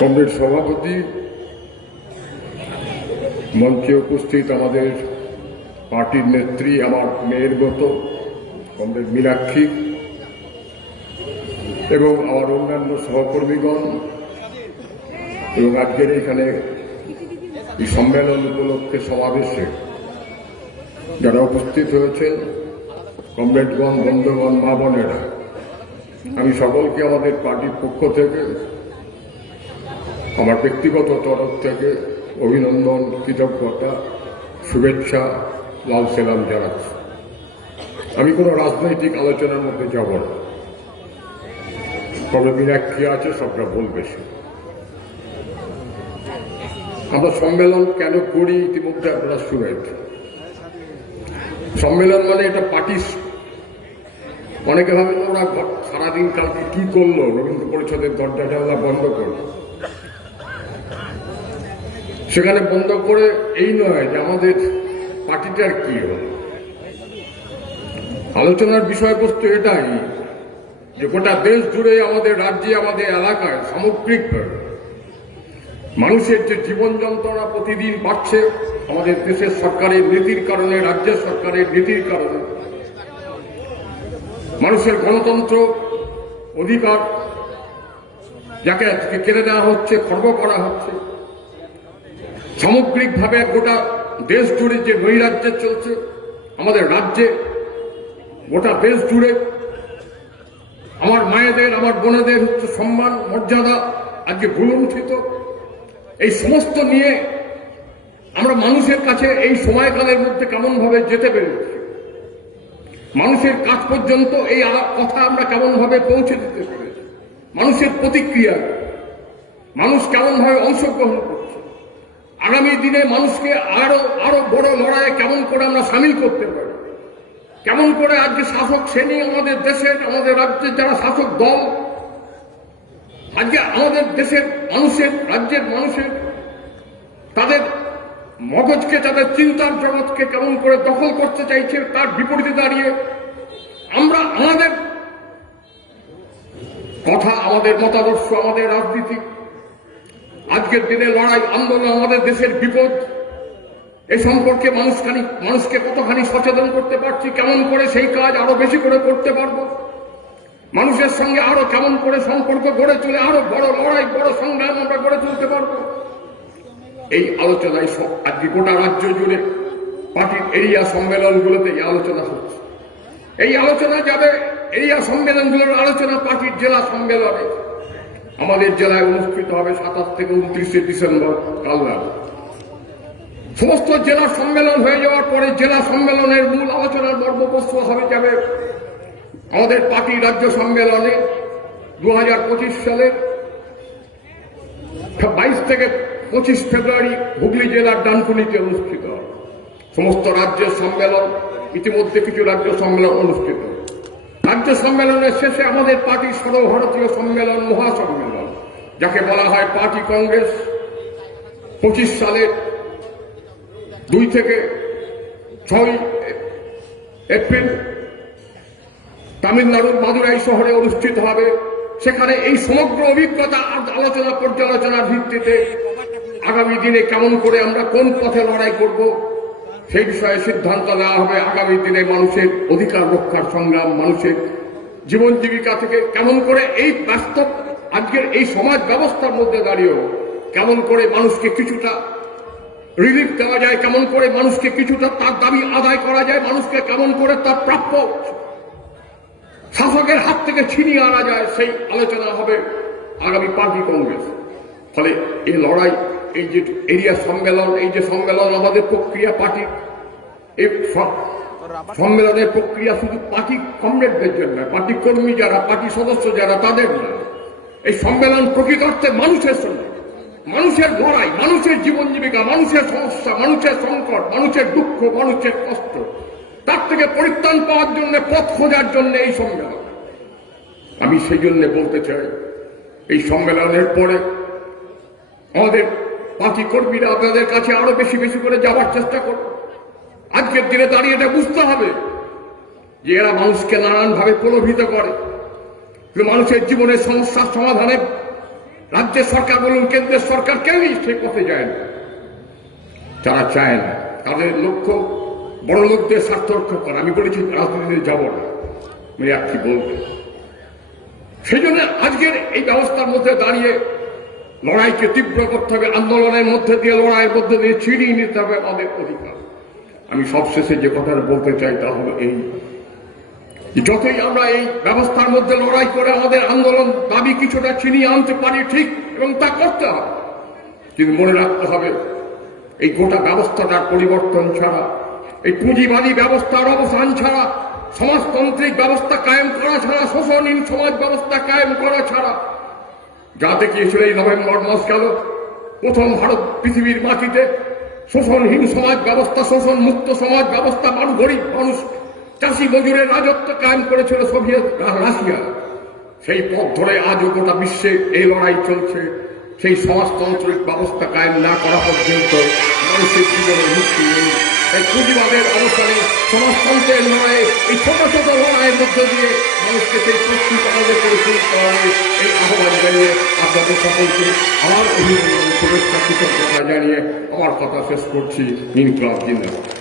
কংগ্রেস সভাপতি, মঞ্চে উপস্থিত আমাদের পার্টির নেত্রী, আমার মেয়ের মতো কমরেড মীনাক্ষী এবং আমার অন্যান্য সহকর্মীগণ এবং আজকের এখানে এই সম্মেলন উপলক্ষে সমাবেশে যারা উপস্থিত হয়েছেন, কমরেডগণ, বন্ধুগণ মা বোনেরা আমি সকলকে আমাদের পার্টির পক্ষ থেকে আমার ব্যক্তিগত তরফ থেকে অভিনন্দন, কৃতজ্ঞতা, শুভেচ্ছা, লাল সেলাম জানাচ্ছি। আমি কোনো রাজনৈতিক আলোচনার মধ্যে যাব না। তবে মীনাক্ষী আছে, সবটা বলবে সে। আমরা সম্মেলন কেন করি ইতিমধ্যে আপনারা শুনেছেন সম্মেলন মানে এটা পার্টি অনেকে ভাবেন ওরা সারাদিন কালকে কি করল? রবীন্দ্র পরিষদের দরজা জানলা বন্ধ করল সেখানে বন্ধ করে এই নয় যে আমাদের পার্টিটার কি হলো আলোচনার বিষয়বস্তু এটাই যে গোটা দেশ জুড়ে আমাদের রাজ্যে, আমাদের এলাকায় সামগ্রিকভাবে মানুষের যে জীবন যন্ত্রণা প্রতিদিন বাড়ছে, আমাদের দেশের সরকারের নীতির কারণে, রাজ্যের সরকারের নীতির কারণে, মানুষের গণতন্ত্র অধিকার যাকে আজকে কেড়ে নেওয়া হচ্ছে, খর্ব করা হচ্ছে সামগ্রিকভাবে গোটা দেশ জুড়ে যে নৈরাজ্য চলছে, আমাদের রাজ্যে গোটা দেশ জুড়ে আমার মায়েদের, আমার বোনেদের হচ্ছে সম্মান, মর্যাদা আজকে ভুলুণ্ঠিত। এই সমস্ত নিয়ে আমরা মানুষের কাছে এই সময়কালের মধ্যে কেমনভাবে যেতে পেরেছি? মানুষের কাজ পর্যন্ত এই কথা আমরা কেমনভাবে পৌঁছে দিতে পেরেছি? মানুষের প্রতিক্রিয়া, মানুষ কেমনভাবে অংশগ্রহণ করছে? আগামী দিনে মানুষকে আরও আরও বড় লড়াইয়ে কেমন করে আমরা সামিল করতে পারি? কেমন করে আজকে শাসক শ্রেণি আমাদের দেশের, আমাদের রাজ্যের যারা শাসক দল, আজকে আমাদের দেশের মানুষের, রাজ্যের মানুষের, তাদের মগজকে, তাদের চিন্তার জগৎকে কেমন করে দখল করতে চাইছে, তার বিপরীতে দাঁড়িয়ে আমরা আমাদের কথা, আমাদের মতাদর্শ, আমাদের রাজনীতি আজকের দিনে লড়াই, আন্দোলন আমাদের দেশের বিপদ। এ সম্পর্কে মানুষখানি, মানুষকে কতখানি সচেতন করতে পারছি, কেমন করে সেই কাজ আরও বেশি করে করতে পারব? মানুষের সঙ্গে আরও কেমন করে সম্পর্ক গড়ে চলে, আরও বড় লড়াই, বড় সংগ্রাম আমরা গড়ে তুলতে পারব? এই আলোচনায় সব, আজকে গোটা রাজ্য জুড়ে পার্টির এরিয়া সম্মেলনগুলোতে এই আলোচনা হচ্ছে। এই আলোচনা যাবে, এরিয়া সম্মেলনগুলোর আলোচনা পার্টির জেলা সম্মেলনে। আমাদের জেলায় অনুষ্ঠিত হবে সাতাশ থেকে উনত্রিশে ডিসেম্বর কালনা সমস্ত জেলা সম্মেলন হয়ে যাওয়ার পরে জেলা সম্মেলনের মূল আলোচনার মর্মপ্রস্ত হবে যাবে আমাদের পার্টি রাজ্য সম্মেলনে দু হাজার পঁচিশ সালের বাইশ থেকে পঁচিশ ফেব্রুয়ারি হুগলি জেলার ডানকুনিতে অনুষ্ঠিত সমস্ত রাজ্যের সম্মেলন, ইতিমধ্যে কিছু রাজ্য সম্মেলন অনুষ্ঠিত। রাজ্য সম্মেলনের শেষে আমাদের পার্টির সর্বভারতীয় সম্মেলন, মহাসম্মেলন, যাকে বলা হয় পার্টি কংগ্রেস। পঁচিশ সালের দুই থেকে ছয় এপ্রিল তামিলনাড়ুর মাদুরাই শহরে অনুষ্ঠিত হবে। সেখানে এই সমগ্র অভিজ্ঞতা আলোচনা পর্যালোচনার ভিত্তিতে আগামী দিনে কেমন করে আমরা কোন পথে লড়াই করব সেই বিষয়ে সিদ্ধান্ত নেওয়া হবে আগামী দিনে মানুষের অধিকার রক্ষার সংগ্রাম, মানুষের জীবন জীবিকা থেকে কেমন করে এই বাস্তব আজকের এই সমাজ ব্যবস্থার মধ্যে দাঁড়িয়েও কেমন করে মানুষকে কিছুটা রিলিফ দেওয়া যায়, কেমন করে মানুষকে কিছুটা তার দাবি আদায় করা যায়, মানুষকে কেমন করে তার প্রাপ্য শাসকের হাত থেকে ছিনিয়ে আনা যায়, সেই আলোচনা হবে আগামী পার্টি কংগ্রেস। ফলে এই লড়াই এই যে এরিয়া সম্মেলন, এই যে সম্মেলন আমাদের প্রক্রিয়া পার্টি, এই সম্মেলনের প্রক্রিয়া শুধু পার্টি কমরেডদের জন্য পার্টি কর্মী যারা, পার্টি সদস্য যারা, তাদের না এই সম্মেলন প্রকৃত অর্থে মানুষের সঙ্গে মানুষের লড়াই, মানুষের জীবন জীবিকা, মানুষের সমস্যা, মানুষের সংকট, মানুষের দুঃখ, মানুষের কষ্ট, তার থেকে পরিত্রাণ পাওয়ার জন্য, পথ খোঁজার জন্য এই সম্মেলন। আমি সেই জন্য বলতে চাই, এই সম্মেলনের পরে আমাদের পার্টি কর্মীরা আপনাদের কাছে আরও বেশি বেশি করে যাওয়ার চেষ্টা করবে আজকের দিনে দাঁড়িয়ে এটা বুঝতে হবে যে এরা মানুষকে নানানভাবে প্রলোভিত করে। মানুষের জীবনের সমস্যার সমাধানে রাজ্য রাজ্যের সরকার বলুন, কেন্দ্রের সরকার কেউই সেই পথে যায় না। তারা চায় না, তাদের লক্ষ্য বড় লোকদের স্বার্থ রক্ষা করা। আমি বলেছি, রাজনীতিতে যাব না। আমি আর কি বলব? সেই জন্য আজকের এই ব্যবস্থার মধ্যে দাঁড়িয়ে লড়াইকে তীব্র করতে হবে, আন্দোলনের মধ্যে দিয়ে, লড়াইয়ের মধ্যে দিয়ে ছিনিয়ে নিতে হবে আমাদের অধিকার। আমি সবশেষে যে কথাটা বলতে চাই তা হলো এই যতই আমরা এই ব্যবস্থার মধ্যে লড়াই করে আমাদের আন্দোলন দাবি কিছুটা ছিনিয়ে আনতে পারি ঠিক এবং তা করতে হবে। কিন্তু মনে রাখতে হবে, এই গোটা ব্যবস্থাটার পরিবর্তন ছাড়া, এই পুঁজিবাদী ব্যবস্থার অবসান ছাড়া, সমাজতান্ত্রিক ব্যবস্থা কায়েম করা ছাড়া শোষণহীন সমাজ ব্যবস্থা কায়েম করা ছাড়া যা দেখিয়েছিল এই নভেম্বর মাস গেল প্রথম ভারত পৃথিবীর মাটিতে শোষণহীন সমাজ ব্যবস্থা, শোষণ মুক্ত সমাজ ব্যবস্থা মানুষ গরিব মানুষ, চাষি মজুরের রাজত্ব কায়েম করেছিল সোভিয়েত রাশিয়া। সেই পথ ধরে আজও গোটা বিশ্বে এই লড়াই চলছে। সেই সমাজতান্ত্রিক ব্যবস্থা কায়েম না করা পর্যন্ত মানুষের জীবনের মুক্তি নেই। এই পুঁজিবাদের অবস্থানে সমাজতন্ত্রের লড়াইয়ে, এই ছোট ছোট লড়াইয়ের মধ্য দিয়ে মানুষকে সেই প্রস্তুত আমাদের করে তুলতে হবে এই আহ্বান জানিয়ে আপনাদের সকলকে আমার অভিনন্দন, শুভেচ্ছা, কৃতজ্ঞতা জানিয়ে আমার কথা শেষ করছি। ইনকলাব জিন্দাবাদ।